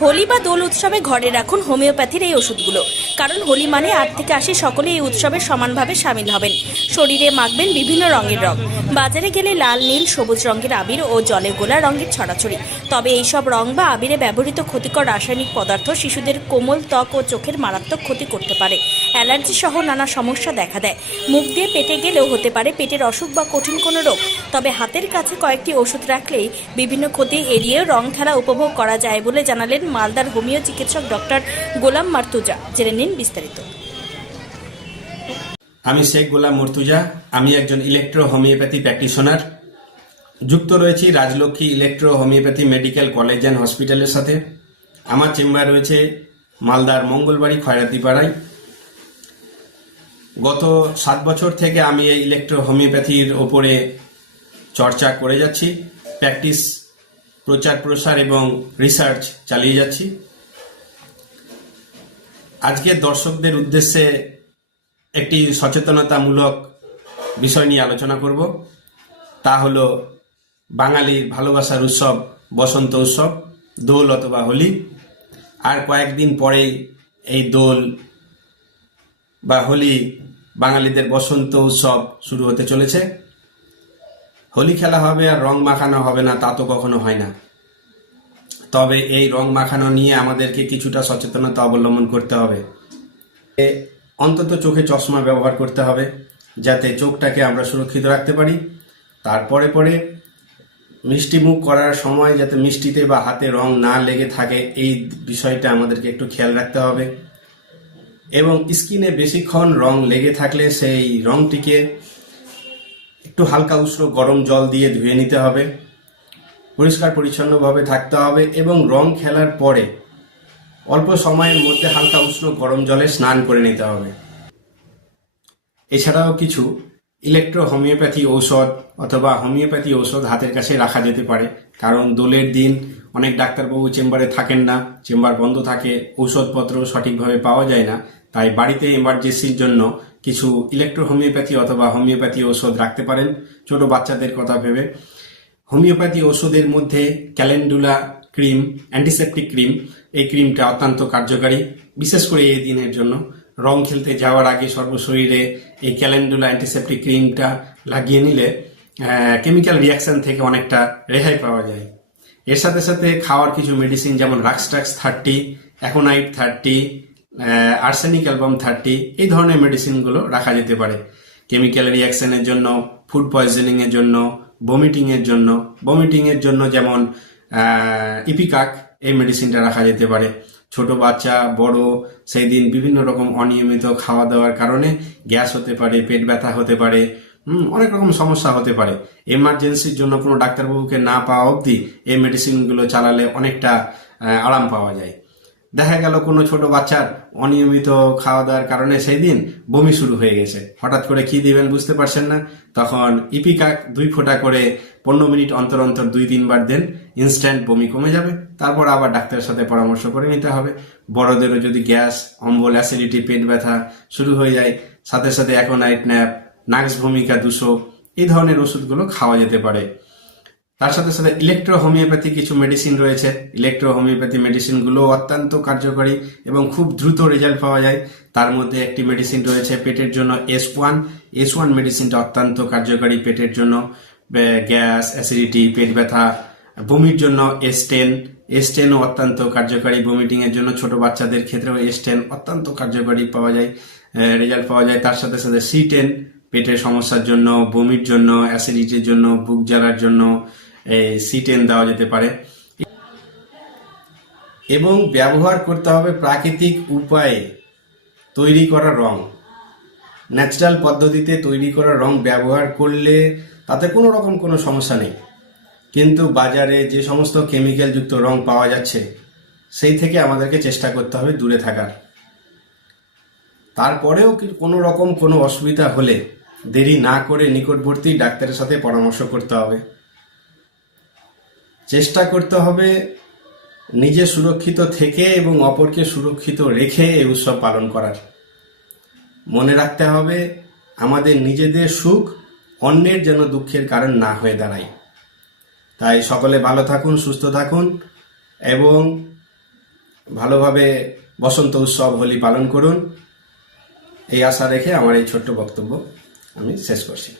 হোলি বা দোল উৎসবে ঘরে রাখুন হোমিওপ্যাথির এই ওষুধগুলো, কারণ হোলি মানে 8 থেকে 80 সকলে এই উৎসবে সমানভাবে সামিল হবেন। শরীরে মাখবেন বিভিন্ন রঙের রং। বাজারে গেলে লাল, নীল, সবুজ রঙের আবির ও জলে গোলা রঙের ছড়াছড়ি। তবে এই সব রং বা আবিরে ব্যবহৃত ক্ষতিকর রাসায়নিক পদার্থ শিশুদের কোমল ত্বক ও চোখের মারাত্মক ক্ষতি করতে পারে। অ্যালার্জি সহ নানা সমস্যা দেখা দেয়। মুখ দিয়ে পেটে গেলেও হতে পারে পেটের অসুখ বা কঠিন কোনো রোগ। তবে হাতের কাছে কয়েকটি ওষুধ রাখলেই বিভিন্ন ক্ষতি এড়িয়ে রং খেলা উপভোগ করা যায় বলে জানালেন মালদার হোমিও চিকিৎসক ডক্টর গোলাম মার্তুজা। জেনে নিন বিস্তারিত। আমি শেখ গোলাম মর্তুজা। আমি একজন ইলেকট্রো হোমিওপ্যাথি প্র্যাকটিশনার। যুক্ত রয়েছি Rajlakshmi electro homeopathy medical college and হসপিটালের সাথে। আমার চেম্বার রয়েছে মালদার মঙ্গলবাড়ি খয়রাতিপাড়ায়। গত 7 বছর থেকে আমি এই ইলেকট্রো হোমিওপ্যাথির ওপরে চর্চা করে যাচ্ছি, প্র্যাকটিস, প্রচার প্রসার এবং রিসার্চ চালিয়ে যাচ্ছি। আজকে দর্শকদের উদ্দেশ্যে একটি সচেতনতামূলক বিষয় নিয়ে আলোচনা করব। তা হলো বাঙালির ভালোবাসার উৎসব বসন্ত উৎসব, দোল অথবা হোলি। আর কয়েকদিন পরেই এই দোল বা হোলি বাঙালিদের বসন্ত উৎসব শুরু হতে চলেছে। হোলি খেলা হবে আর রং মাখানো হবে না, তা তো কখনো হয় না। তবে এই রং মাখানো নিয়ে আমাদেরকে কিছুটা সচেতনতা অবলম্বন করতে হবে। অন্তত চোখে চশমা ব্যবহার করতে হবে, যাতে চোখটাকে আমরা সুরক্ষিত রাখতে পারি। তারপরে পরে মিষ্টি মুখ করার সময় যাতে মিষ্টিতে বা হাতে রং না লেগে থাকে, এই বিষয়টা আমাদেরকে একটু খেয়াল রাখতে হবে। এবং স্কিনে বেশিক্ষণ রং লেগে থাকলে সেই রংটিকে একটু হালকা উষ্ণ গরম জল দিয়ে ধুয়ে নিতে হবে, পরিষ্কার পরিচ্ছন্নভাবে থাকতে হবে এবং রং খেলার পরে অল্প সময়ের মধ্যে হালকা উষ্ণ গরম জলে স্নান করে নিতে হবে। এছাড়াও কিছু ইলেকট্রো হোমিওপ্যাথি ঔষধ অথবা হোমিওপ্যাথি ঔষধ হাতের কাছে রাখা যেতে পারে, কারণ দোলের দিন অনেক ডাক্তারবাবু চেম্বারে থাকেন না, চেম্বার বন্ধ থাকে, ঔষধপত্র সঠিকভাবে পাওয়া যায় না। তাই বাড়িতে এমার্জেন্সির জন্য কিছু ইলেকট্রো হোমিওপ্যাথি অথবা হোমিওপ্যাথি ঔষধ রাখতে পারেন, ছোট বাচ্চাদের কথা ভেবে। হোমিওপ্যাথি ওষুধের মধ্যে ক্যালেন্ডুলা ক্রিম, অ্যান্টিসেপটিক ক্রিম, এই ক্রিমটা অত্যন্ত কার্যকারী, বিশেষ করে এই দিনের জন্য। রং খেলতে যাওয়ার আগে সর্বশরীরে এই ক্যালেন্ডুলা অ্যান্টিসেপটিক ক্রিমটা লাগিয়ে নিলে কেমিক্যাল রিয়াকশন থেকে অনেকটা রেহাই পাওয়া যায়। এর সাথে সাথে খাওয়ার কিছু মেডিসিন যেমন রাক্সট্রাক্স 30, অ্যাকোনাইট 30, আর্সেনিক অ্যালবাম 30, এই ধরনের মেডিসিনগুলো রাখা যেতে পারে কেমিক্যাল রিয়াকশনের জন্য, ফুড পয়জনিং এর জন্য, ভমিটিং এর জন্য যেমন ইপিকাক, এই মেডিসিনটা রাখা যেতে পারে। ছোট বাচ্চা বড় সেই দিন বিভিন্ন রকম অনিয়মিত খাওয়া দাওয়ার কারণে গ্যাস হতে পারে, পেট ব্যথা হতে পারে, অনেক রকম সমস্যা হতে পারে। এমার্জেন্সির জন্য কোনো ডাক্তারবাবুকে না পাওয়া অবধি এই মেডিসিনগুলো চালালে অনেকটা আরাম পাওয়া যায়। দেখা গেল কোনো ছোট বাচ্চার অনিয়মিত খাওয়া দাওয়ার কারণে সেই দিন বমি শুরু হয়ে গেছে, হঠাৎ করে কি দিবেন বুঝতে পারছেন না, তখন ইপিকাক 2 ফোঁটা করে 15 মিনিট অন্তর অন্তর 2-3 বার দেন, ইনস্ট্যান্ট বমি কমে যাবে। তারপর আবার ডাক্তারের সাথে পরামর্শ করে নিতে হবে। বড়দেরও যদি গ্যাস, অম্বল, অ্যাসিডিটি, পেট ব্যথা শুরু হয়ে যায়, সাথে সাথে অ্যাকোনাইট ন্যাপ, নাক্স ভূমিকা 200, এই ধরনের ওষুধগুলো খাওয়া যেতে পারে। তার সাথে সাথে ইলেকট্রো হোমিওপ্যাথি কিছু মেডিসিন রয়েছে। ইলেকট্রো হোমিওপ্যাথি মেডিসিনগুলো অত্যন্ত কার্যকরী এবং খুব দ্রুত রেজাল্ট পাওয়া যায়। তার মধ্যে একটি মেডিসিন রয়েছে পেটের জন্য S1 মেডিসিনটা অত্যন্ত কার্যকরী পেটের জন্য, গ্যাস, অ্যাসিডিটি, পেট ব্যথা। বমির জন্য S10ও অত্যন্ত কার্যকরী ভমিটিং এর জন্য। ছোট বাচ্চাদের ক্ষেত্রেও S10 অত্যন্ত কার্যকরী পাওয়া যায়, রেজাল্ট পাওয়া যায়। তার সাথে সাথে C10 পেটের সমস্যার জন্য, বমির জন্য, অ্যাসিডিটির জন্য, বুক জ্বালার জন্য C10 দেওয়া যেতে পারে। এবং ব্যবহার করতে হবে প্রাকৃতিক উপায়ে তৈরি করা রং, ন্যাচারাল পদ্ধতিতে তৈরি করা রং ব্যবহার করলে তাতে কোনো রকম কোনো সমস্যা নেই। কিন্তু বাজারে যে সমস্ত কেমিক্যাল যুক্ত রং পাওয়া যাচ্ছে সেই থেকে আমাদেরকে চেষ্টা করতে হবে দূরে থাকার। তারপরেও কোনো রকম কোনো অসুবিধা হলে দেরি না করে নিকটবর্তী ডাক্তারের সাথে পরামর্শ করতে হবে। চেষ্টা করতে হবে নিজে সুরক্ষিত থেকে এবং অপরকে সুরক্ষিত রেখে এই উৎসব পালন করার। মনে রাখতে হবে আমাদের নিজেদের সুখ অন্যের যেন দুঃখের কারণ না হয়ে দাঁড়ায়। তাই সকলে ভালো থাকুন, সুস্থ থাকুন এবং ভালোভাবে বসন্ত উৎসব হোলি পালন করুন, এই আশা রেখে আমার এই ছোট্ট বক্তব্য আমি শেষ করছি।